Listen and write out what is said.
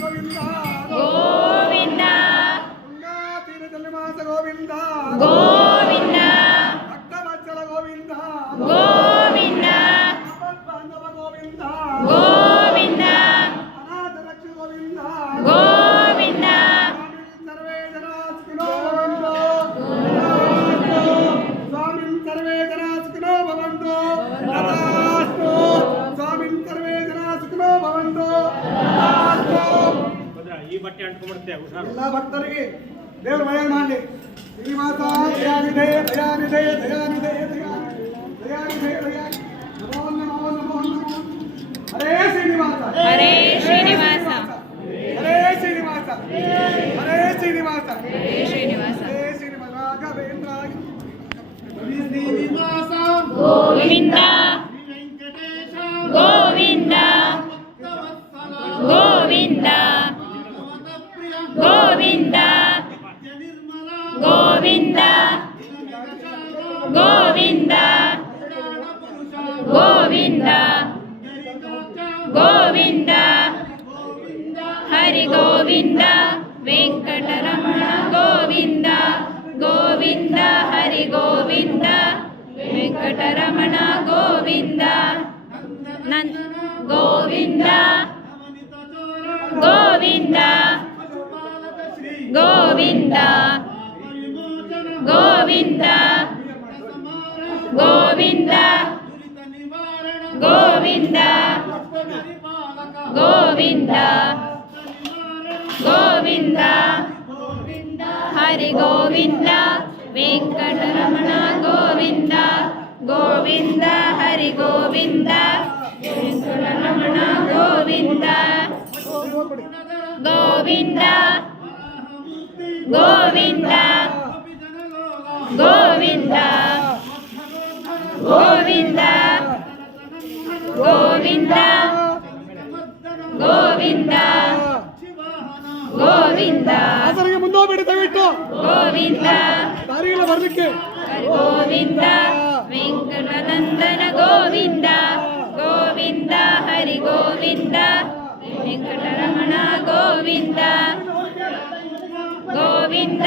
గోవిందా. గోవిందా. ಈ ಬಟ್ಟೆ ಅಂಟ್ಕೊಂಡ್ಬಿಡುತ್ತೆ ಹುಷಾರು ಎಲ್ಲ ಭಕ್ತರಿಗೆ ದೇವರು ಒಳ್ಳೆಯದು ಮಾಡಲಿ ಶ್ರೀನಿವಾಸ ದಯಾನಿಧೆ ದಯಾನಿಧೆ ದಯಾನಿಧೆ ದಯಾನಿಧೆ ದಯಾನಿಧೆ ನಮೋ ನಮೋ ನಮೋ ನಮೋ ಹರೇ ಶ್ರೀನಿವಾಸ ಹರೇ ಶ್ರೀನಿವಾಸ ಹರೇ ಶ್ರೀನಿವಾಸ ಹರೇ ಶ್ರೀನಿವಾಸ ಹರೇ ಶ್ರೀನಿವಾಸ ಹರೇ ಶ್ರೀನಿವಾಸ ರಾಘವೇಂದ್ರಾಯ ಶ್ರೀನಿವಾಸ ಗೋವಿಂದ ಗೋವಿಂದ ಗೋವಿಂದ ಗೋವಿಂದ ಗೋವಿಂದ ಗೋವಿಂದ ಹರಿ ಗೋವಿಂದ ವೆಂಕಟರಮಣ ಗೋವಿಂದ ಗೋವಿಂದ ಹರಿ ಗೋವಿಂದ ವೆಂಕಟರಮಣ ಗೋವಿಂದ ನನ್ ಗೋವಿಂದ ಗೋವಿಂದ గోవింద. గోవింద. గోవింద. గోవింద. గోవింద. హరి గోవింద. వెంకటరమణ గోవింద. గోవింద హరి గోవింద. వెంకటరమణ గోవింద. గోవింద. గోవింద. గోవింద గోవింద గోవింద గోవింద గోవింద ಅದರಿಗೆ ಮುಂದೆ ಬಿಡುತ್ತೆ ಬಿಟ್ಟು ಗೋವಿಂದ ದಾರಿಗಳ ಬರ್ಲಿಕ್ಕೆ ಗೋವಿಂದ ವೆಂಕಟನಂದನ ಗೋವಿಂದ ಗೋವಿಂದ ಹರಿ ಗೋವಿಂದ ವೆಂಕಟರಮಣ ಗೋವಿಂದ ಗೋವಿಂದ